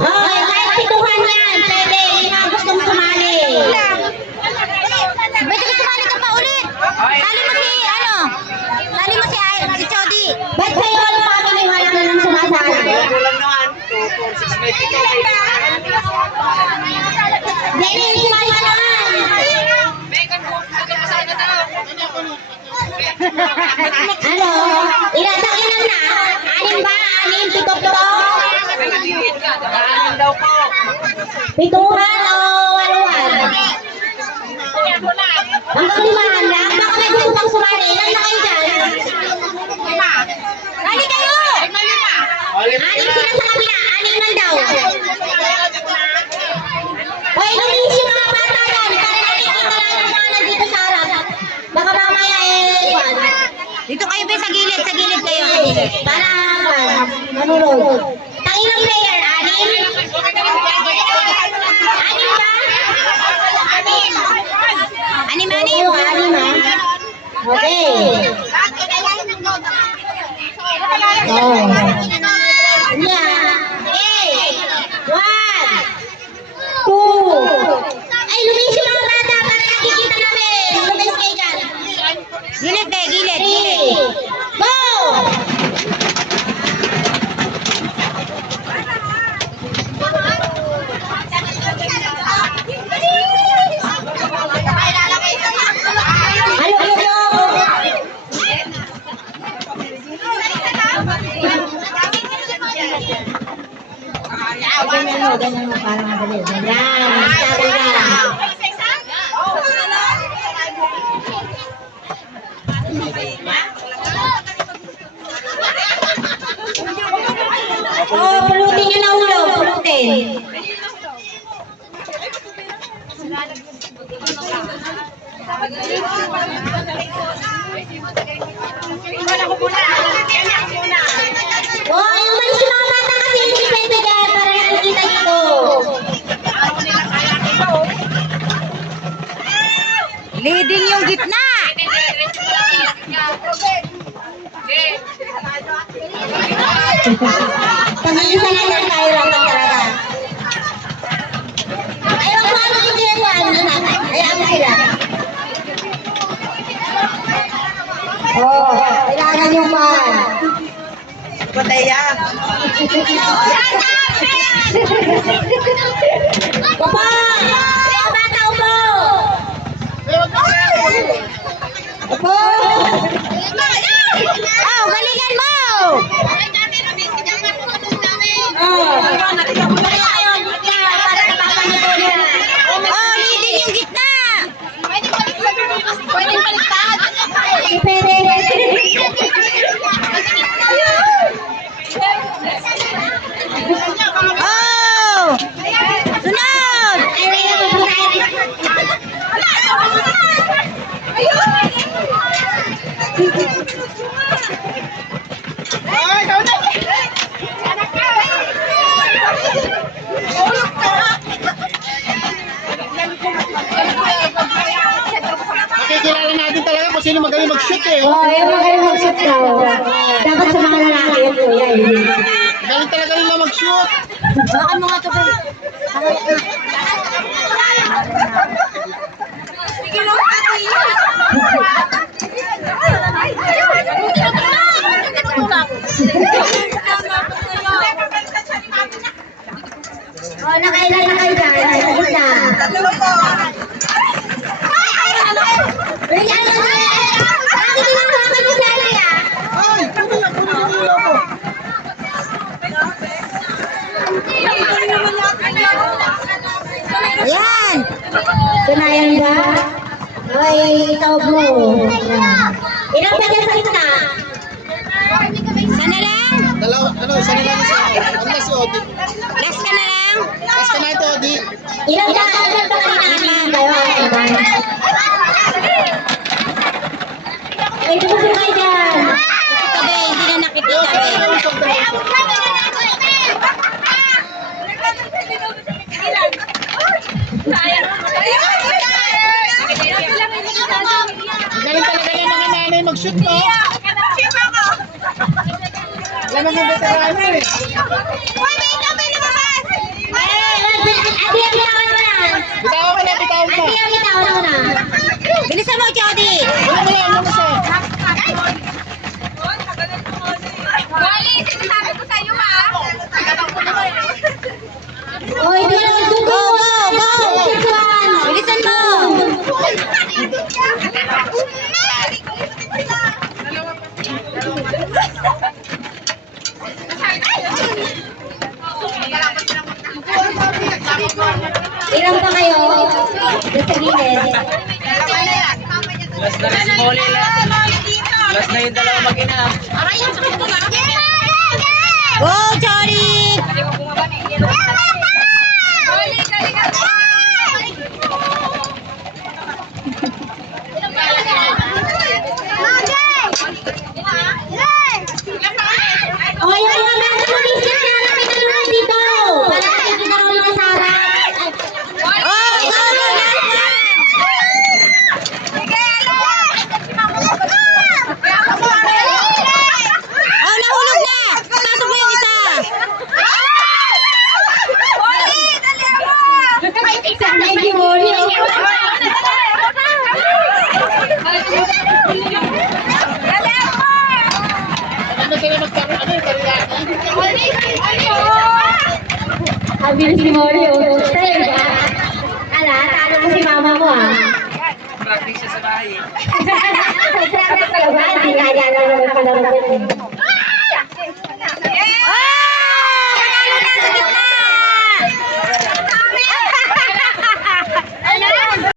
Okay, kahit pituhan yan. Pwede. Yung mga gustong sumali. Pwede ka sumali ka pa ulit. Tali mo si, ano? Tali mo si Chody. Ba't kayo walang family? Wala na lang sumasali. Kulang naman. 2, 4, 6 may ticket. Dahil hindi ka naman. Ano? Ilan na? 6 ba? 6? 7? 8? Kanan daw po. Pituhan o waluhan? Hanggang 5 lang? Baka may gusto pang sumali. Ilan na kayo dyan? 5. Dali kayo! 6 sila sa kabila. 6 man daw. Hoy, lumis yung mga bata yan. Para nakikita lang yung mga nandito sa harap. Baka mamaya Dito kayo ba sa gilid kayo. para manunod. Tangilang player, 6? 6 ba? 6. Oo, 6 ha? Okay. Oh. Yeah. Okay. 1, 2. Ay, lumis yung mga bata para nakikita namin. Lumis kayo dyan. Gilid. 3. Go! Ganyan mo, para madali. Ganyan, stable lang. Oh, pulutin nyo na ulo, pulutin. Oh, yung malis yung mga bata kasi hindi pwede dyan para nakikita dito. Leading yung gitna. Pag-iisa na lang tayo lang talaga. Ayaw ko ano yung ginagawa nila. Ayaw mo sila. Oh, kailangan yung pan. Pataya. Papa! Bata upo! Upo! Oh, galingan mo. Oh, leading yung gitna. Oh! Sunod! Makikilala natin talaga kung sino magaling mag-shoot eh. Oh, yung magaling mag-shoot daw. Dapat sa mga lalaki yun, kuya. Galing talaga nila mag-shoot. Bakit mo nga ito ba? Oh, nakailan na kayo dyan. Sa gitna. Bigyan mo na! Bakit tinatawakan mo si Alay ah? Ay, kunin lang nila ako. Ayan! Tunayan ba? Ay, tawag mo. Ilang pa dyan sa gitna? Sana lang? Dalawa, ano, isa nila na sa ano si Odi. Last ka na lang? Last ka na ito, Odi. Ilang pa kanina kayo? Ay, tumusok kayo dyan. Ito ba, hindi na nakikita ba? Galing talaga yung mga nanay mag-shoot, no? Lamang ang veterano eh. Ate, ang bitawan mo na. Bitawan ka na, bitawan ka. Ate, ang bitawan mo na. Bilisan mo, Chody. Ano mo yan, ano mo siya? Oh, hindi na Go, go, go. Bilisan mo. Ilan pa kayo? Doon sa gilid. Last na rin si Molly. Last na yung dalawa mag-ina. Go, Chody. Oh, yung mga bata mo, biscuit na namin tulungan dito. Para kayo kinarol na sa harap. Oh, go, go, last one. Oh, nahulog na. Pasok mo yung isa. Thank you, Molly. Ano sila magkaroon? Ano yung teriyaki? Ang bilis ni Molly, oh. Talaga. Ala, talo mo si mama mo, ah. Practice siya sa bahay. Practice pala ba? Hindi kaya lang naman pala rin. Oh!